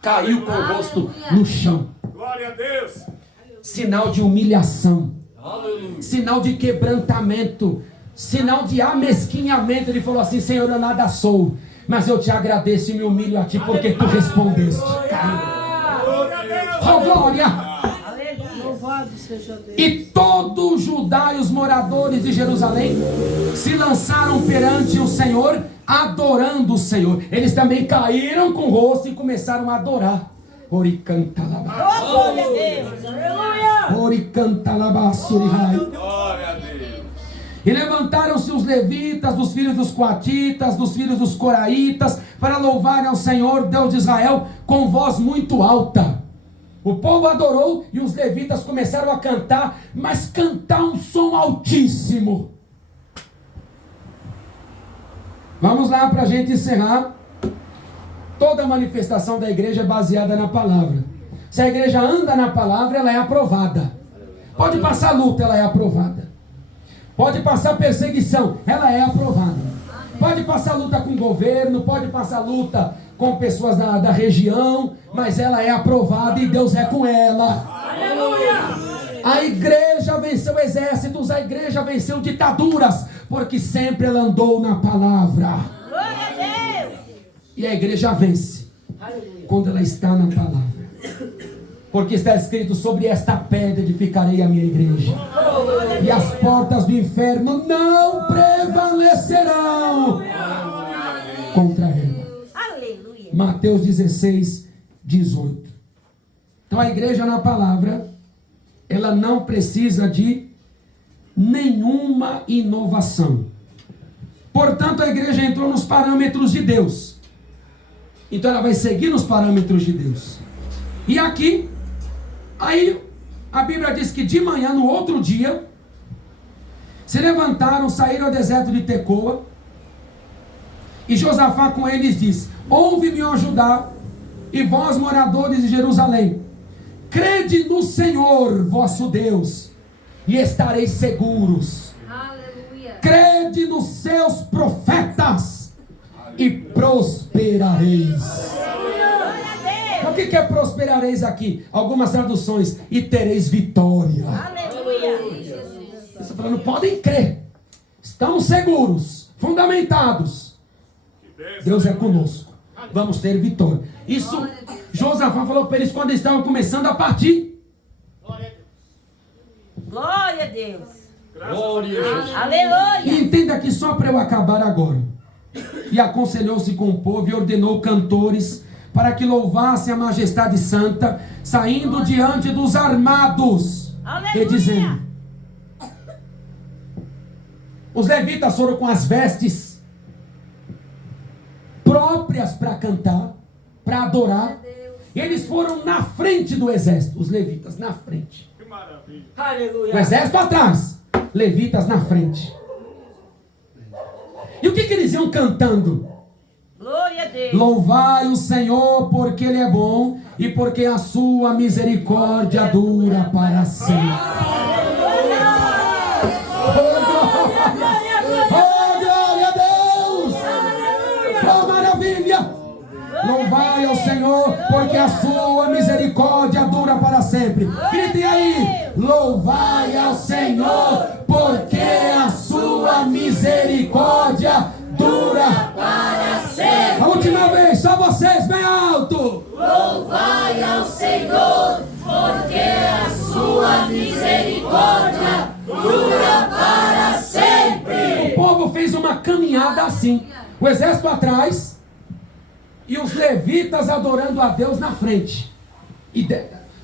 Caiu com o rosto no chão. Glória a Deus. Sinal de humilhação. Aleluia. Sinal de quebrantamento. Sinal de amesquinhamento. Ele falou assim: Senhor, eu nada sou, mas eu te agradeço e me humilho a ti porque tu respondeste. Glória a Deus. Oh, glória! Louvado seja Deus. E todo Judá e os moradores de Jerusalém se lançaram perante o Senhor, adorando o Senhor. Eles também caíram com o rosto e começaram a adorar. Oricantalabá. Glória a Deus. Aleluia. Oricantalabá, surihai. Glória a Deus. E levantaram-se os levitas, dos filhos dos coatitas, dos filhos dos coraitas, para louvarem ao Senhor, Deus de Israel, com voz muito alta. O povo adorou e os levitas começaram a cantar, mas cantar um som altíssimo. Vamos lá para a gente encerrar. Toda manifestação da igreja é baseada na palavra. Se a igreja anda na palavra, ela é aprovada. Pode passar luta, ela é aprovada. Pode passar perseguição, ela é aprovada. Pode passar luta com o governo, pode passar luta com pessoas da região, mas ela é aprovada e Deus é com ela. Aleluia. A igreja venceu exércitos, a igreja venceu ditaduras, porque sempre ela andou na palavra. Glória a Deus. E a igreja vence quando ela está na palavra. Porque está escrito: sobre esta pedra edificarei a minha igreja, e as portas do inferno não prevalecerão contra ela. Aleluia. Mateus 16, 18. Então a igreja na palavra, ela não precisa de nenhuma inovação. Portanto, a igreja entrou nos parâmetros de Deus. Então ela vai seguir nos parâmetros de Deus. E aqui, aí a Bíblia diz que de manhã, no outro dia, se levantaram, saíram ao deserto de Tecoa, e Josafá com eles diz: ouve-me, ó Judá, e vós moradores de Jerusalém, crede no Senhor vosso Deus, e estareis seguros. Aleluia. Crede nos seus profetas, e prosperareis. O que é prosperareis aqui? Algumas traduções: e tereis vitória. Aleluia. Você falando, podem crer, estamos seguros, fundamentados. Deus é conosco, vamos ter vitória. Isso Josafá falou para eles quando eles estavam começando a partir. Glória a Deus. Glória a Jesus. E Aleluia. entenda aqui só para eu acabar agora. E aconselhou-se com o povo e ordenou cantores para que louvassem a majestade santa, saindo diante dos armados. Aleluia. E dizendo: os levitas foram com as vestes próprias para cantar, para adorar. E eles foram na frente do exército, os levitas na frente. Que maravilha. O exército atrás, levitas na frente. E o que eles iam cantando? Glória a Deus. Louvai o Senhor porque Ele é bom e porque a sua misericórdia dura para sempre. Oh, glória a Deus! Oh, maravilha! Louvai ao Senhor porque a sua misericórdia dura para sempre. Gritem aí! Louvai ao Senhor porque a sua misericórdia dura para sempre. A última vez, só vocês, bem alto. Louvai ao Senhor, porque a sua misericórdia dura para sempre. O povo fez uma caminhada assim, o exército atrás e os levitas adorando a Deus na frente.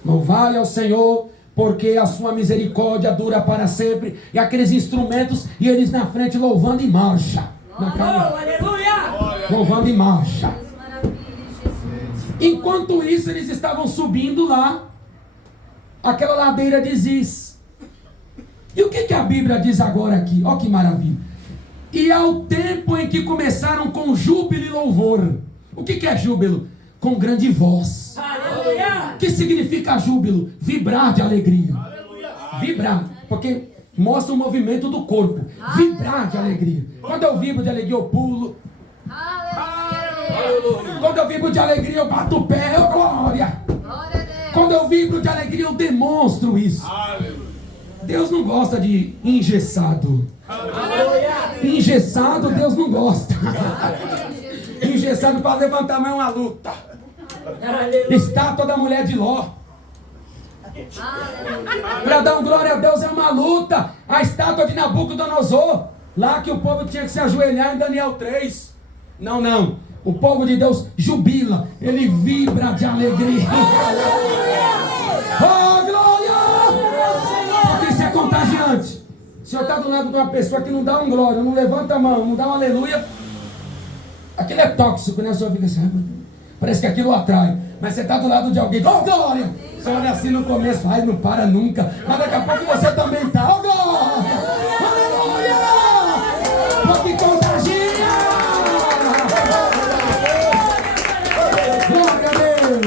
Louvai ao Senhor porque a sua misericórdia dura para sempre. E aqueles instrumentos, e eles na frente louvando em marcha. Louvando em marcha. Enquanto isso, eles estavam subindo lá, aquela ladeira de Ziz. E o que a Bíblia diz agora aqui? Olha que maravilha. E ao tempo em que começaram com júbilo e louvor. O que é júbilo? Com grande voz. O que significa júbilo? Vibrar de alegria. Vibrar, porque mostra o movimento do corpo. Vibrar de alegria. Quando eu vibro de alegria, eu pulo. Quando eu vibro de alegria, eu bato o pé. Oh, glória! Quando eu vibro de alegria, eu demonstro isso. Deus não gosta de engessado. Engessado, Deus não gosta. Engessado para levantar a mão é uma luta. Estátua da mulher de Ló. Para dar um glória a Deus é uma luta. A estátua de Nabucodonosor, lá que o povo tinha que se ajoelhar em Daniel 3. Não. O povo de Deus jubila. Ele vibra de alegria. Oh, glória! Porque isso é contagiante. Se eu estar do lado de uma pessoa que não dá um glória, não levanta a mão, não dá um aleluia, aquilo é tóxico, né? A pessoa fica assim, parece que aquilo atrai. Mas você está do lado de alguém, oh, glória! Você olha assim no começo, ai, não para nunca. Mas daqui a pouco você também está, oh, glória! Aleluia! Porque contagia! Glória a Deus!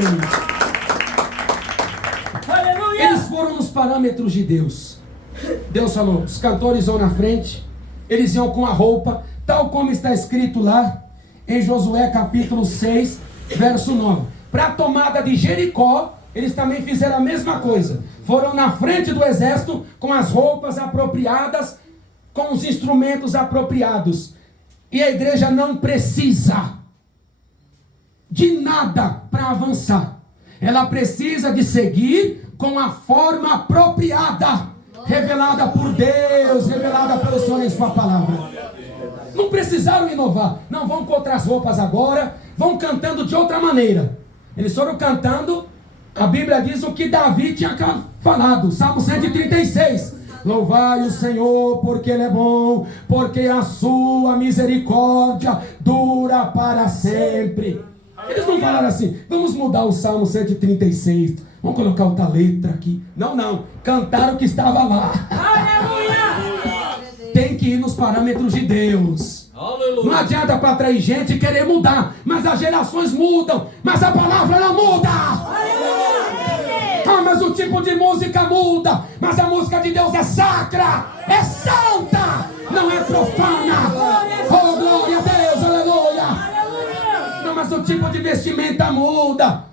Aleluia! Eles foram nos parâmetros de Deus. Deus falou, os cantores vão na frente, eles iam com a roupa, tal como está escrito lá em Josué capítulo 6, verso 9. Para a tomada de Jericó, eles também fizeram a mesma coisa. Foram na frente do exército com as roupas apropriadas, com os instrumentos apropriados. E a igreja não precisa de nada para avançar. Ela precisa de seguir com a forma apropriada, revelada por Deus, revelada pelo Senhor em sua palavra. Não precisaram inovar. Não vão com outras roupas agora, vão cantando de outra maneira. Eles foram cantando, a Bíblia diz o que Davi tinha falado, Salmo 136. Louvai o Senhor porque Ele é bom, porque a sua misericórdia dura para sempre. Eles não falaram assim, vamos mudar o Salmo 136, vamos colocar outra letra aqui. Não, cantaram o que estava lá. Aleluia! Tem que ir nos parâmetros de Deus. Aleluia. Não adianta para atrair gente e querer mudar, mas as gerações mudam, mas a palavra não muda. Ah, mas o tipo de música muda, mas a música de Deus é sacra, é santa, não é profana. Oh, glória a Deus, aleluia. Não, mas o tipo de vestimenta muda,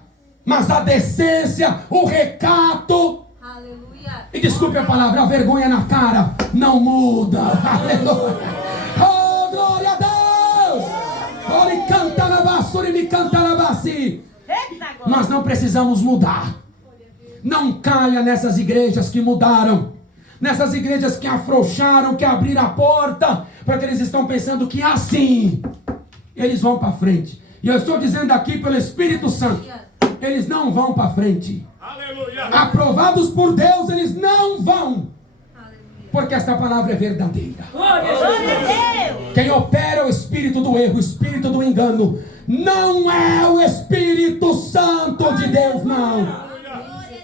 mas a decência, o recato, aleluia. E desculpe a palavra, a vergonha na cara não muda. Aleluia. Oh, glória a Deus. Ora, e canta na basura e me canta na bacia. Nós não precisamos mudar. Não caia nessas igrejas que mudaram, nessas igrejas que afrouxaram, que abriram a porta, porque eles estão pensando que assim eles vão para frente. E eu estou dizendo aqui pelo Espírito Santo, eles não vão para frente. Aleluia. Aprovados por Deus, eles não vão. Aleluia. Porque esta palavra é verdadeira. Glória a Deus. Quem opera é o espírito do erro, o espírito do engano. Não é o Espírito Santo de Deus, não.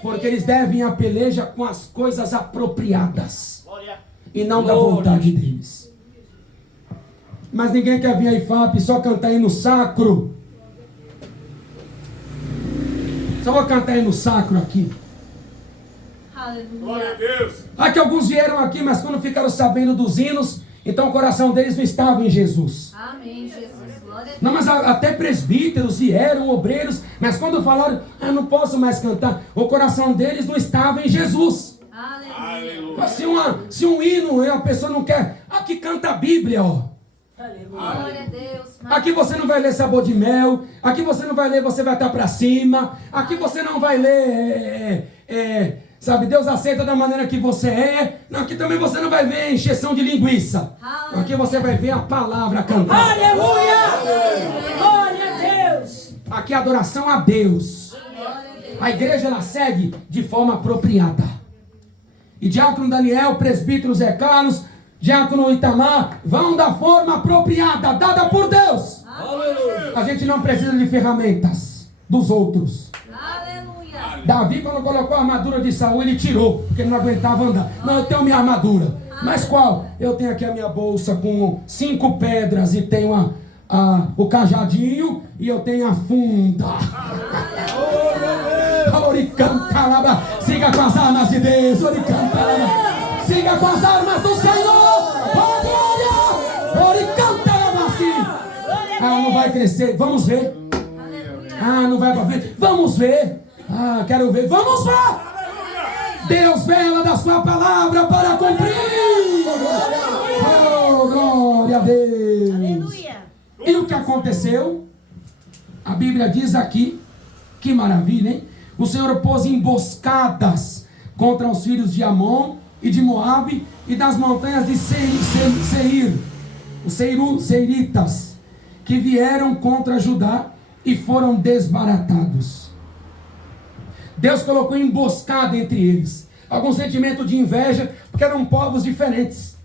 Porque eles devem a peleja com as coisas apropriadas e não da vontade deles. Mas ninguém quer vir a IFAP só cantar aí no sacro. Só vou cantar aí no sacro aqui. Glória a Deus. Aqui alguns vieram aqui, mas quando ficaram sabendo dos hinos, então o coração deles não estava em Jesus. Amém, Jesus. Glória a Deus. Não, mas até presbíteros vieram, obreiros, mas quando falaram, não posso mais cantar, o coração deles não estava em Jesus. Aleluia. Se um hino a pessoa não quer, aqui canta a Bíblia, ó. Glória a Deus. Aqui você não vai ler Sabor de Mel, aqui você não vai ler Você Vai Estar Pra Cima, aqui você não vai ler, sabe, Deus aceita da maneira que você é. Não, aqui também você não vai ver encheção de linguiça. Aqui você vai ver a palavra cantada. Aleluia! Glória a Deus! Aqui é adoração a Deus. A igreja ela segue de forma apropriada. e diácono Daniel, presbítero Zé Carlos, diácono Itamar, vão da forma apropriada, dada por Deus. Aleluia. A gente não precisa de ferramentas dos outros. Aleluia. Davi, quando colocou a armadura de Saul, ele tirou, porque ele não aguentava andar. Não, eu tenho minha armadura. Mas qual? Eu tenho aqui a minha bolsa com 5 pedras e tenho o cajadinho e eu tenho a funda. Oricanta, siga com as armas de Deus. Oricanta, siga com as armas do Senhor. Oh, glória! Oricanta, não vai crescer. Vamos ver. Não vai para frente. Vamos ver. Quero ver. Vamos ver. Deus vela da sua palavra para cumprir. Oh, glória a Deus. Aleluia. E o que aconteceu? A Bíblia diz aqui, que maravilha, hein? O Senhor pôs emboscadas contra os filhos de Amon e de Moabe e das montanhas de Seir, os seiritas, que vieram contra Judá e foram desbaratados. Deus colocou emboscada entre eles. Algum sentimento de inveja, porque eram povos diferentes.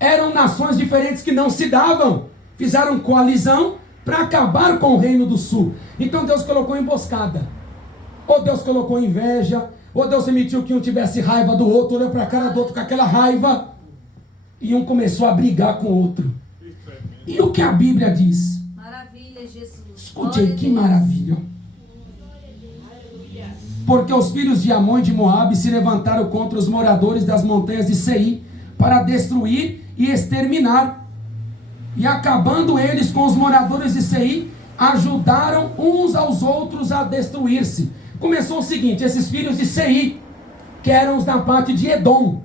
Eram nações diferentes que não se davam. Fizeram coalizão para acabar com o reino do sul. Então Deus colocou emboscada. Ou Deus colocou inveja, ou Deus permitiu que um tivesse raiva do outro, olhou para a cara do outro com aquela raiva, e um começou a brigar com o outro. E o que a Bíblia diz? Maravilha, Jesus. Escute aí, que maravilha. Porque os filhos de Amon e de Moabe se levantaram contra os moradores das montanhas de Seir para destruir e exterminar. E acabando eles com os moradores de Seir, ajudaram uns aos outros a destruir-se. Começou o seguinte: esses filhos de Seir, que eram os da parte de Edom,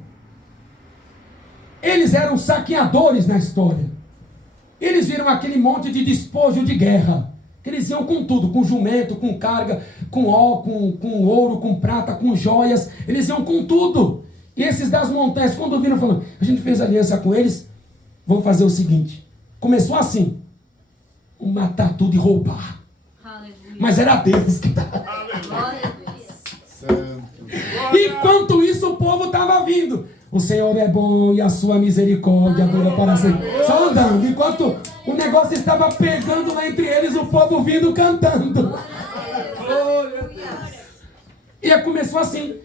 eles eram saqueadores na história. Eles viram aquele monte de despojo de guerra. Eles iam com tudo, com jumento, com carga, com ouro, com prata, com joias. Eles iam com tudo. E esses das montanhas, quando viram, falando, a gente fez aliança com eles, vamos fazer o seguinte. Começou assim, matar tudo e roubar. Aleluia. Mas era Deus que estava. Glória a Deus. Enquanto isso, o povo estava vindo. O Senhor é bom e a sua misericórdia dura para sempre. Só andando. Enquanto o negócio estava pegando lá entre eles, o povo vindo cantando. E começou assim.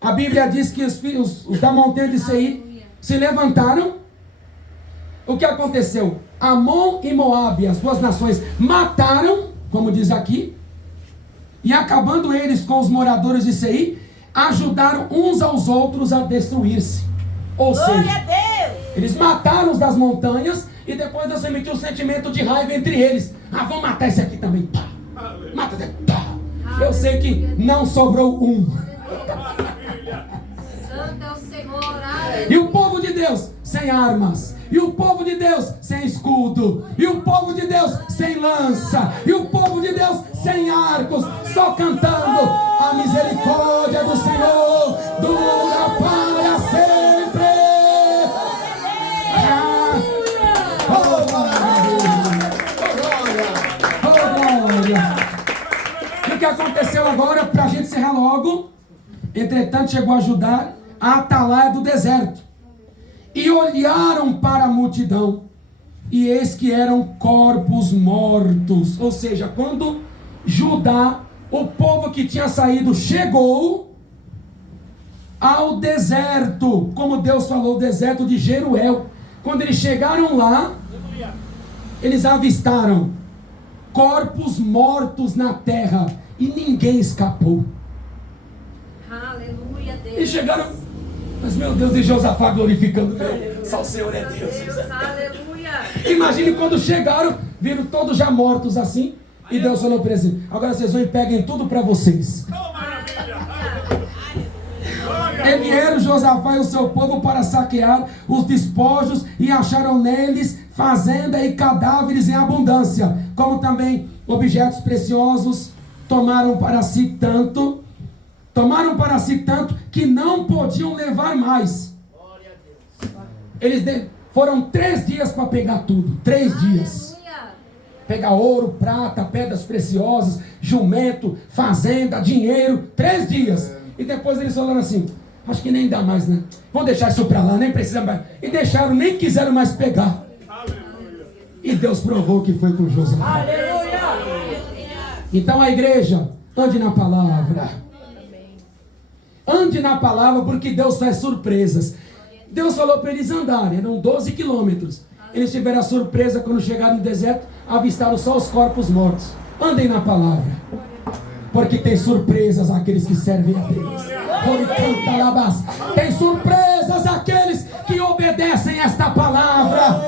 A Bíblia diz que os filhos da montanha de Seir se levantaram. O que aconteceu? Amon e Moabe, as duas nações, mataram, como diz aqui, e acabando eles com os moradores de Seir, ajudaram uns aos outros a destruir-se. Ou Glória a seja, Deus. eles mataram os das montanhas e depois Deus emitiu um sentimento de raiva entre eles. Vamos matar esse aqui também. Pá. Mata esse aqui. Pá. Eu sei que não sobrou um. Santo é o Senhor. Aleluia. E o povo de Deus sem armas. E o povo de Deus sem escudo. E o povo de Deus sem lança. E o povo de Deus sem arcos. Só cantando: a misericórdia do Senhor dura para sempre. Oh, glória. E o que aconteceu agora, para a gente encerrar logo? Entretanto, chegou a ajudar a atalaia do deserto. E olharam para a multidão, e eis que eram corpos mortos. Ou seja, quando Judá, o povo que tinha saído, chegou ao deserto, como Deus falou, o deserto de Jeruel. Quando eles chegaram lá, eles avistaram corpos mortos na terra, e ninguém escapou. Aleluia, Deus. E chegaram... Mas meu Deus, e Josafá glorificando Deus. Só o Senhor é Deus. Aleluia. Imagine quando chegaram, viram todos já mortos assim. E Deus falou para eles: agora vocês vão e peguem tudo para vocês. E vieram Josafá e o seu povo para saquear os despojos, e acharam neles fazenda e cadáveres em abundância, como também objetos preciosos. Tomaram para si tanto que não podiam levar mais. Eles foram 3 dias para pegar tudo. 3 dias. Pegar ouro, prata, pedras preciosas, jumento, fazenda, dinheiro. 3 dias. E depois eles falaram assim: Acho que nem dá mais, né? Vamos deixar isso para lá, nem precisa mais. E deixaram, nem quiseram mais pegar. E Deus provou que foi com José. Então a igreja, ande na palavra. Ande na palavra, porque Deus faz surpresas. Deus falou para eles andarem, eram 12 quilômetros. Eles tiveram a surpresa quando chegaram no deserto, avistaram só os corpos mortos. Andem na palavra, porque tem surpresas aqueles que servem a Deus. Tem surpresas aqueles que obedecem esta palavra.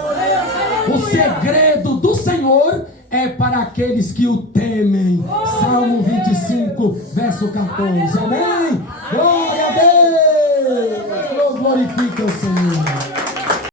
O segredo do Senhor é para aqueles que o temem. Salmo 25, verso 14. Amém? Glória a Deus! Glorifica o Senhor.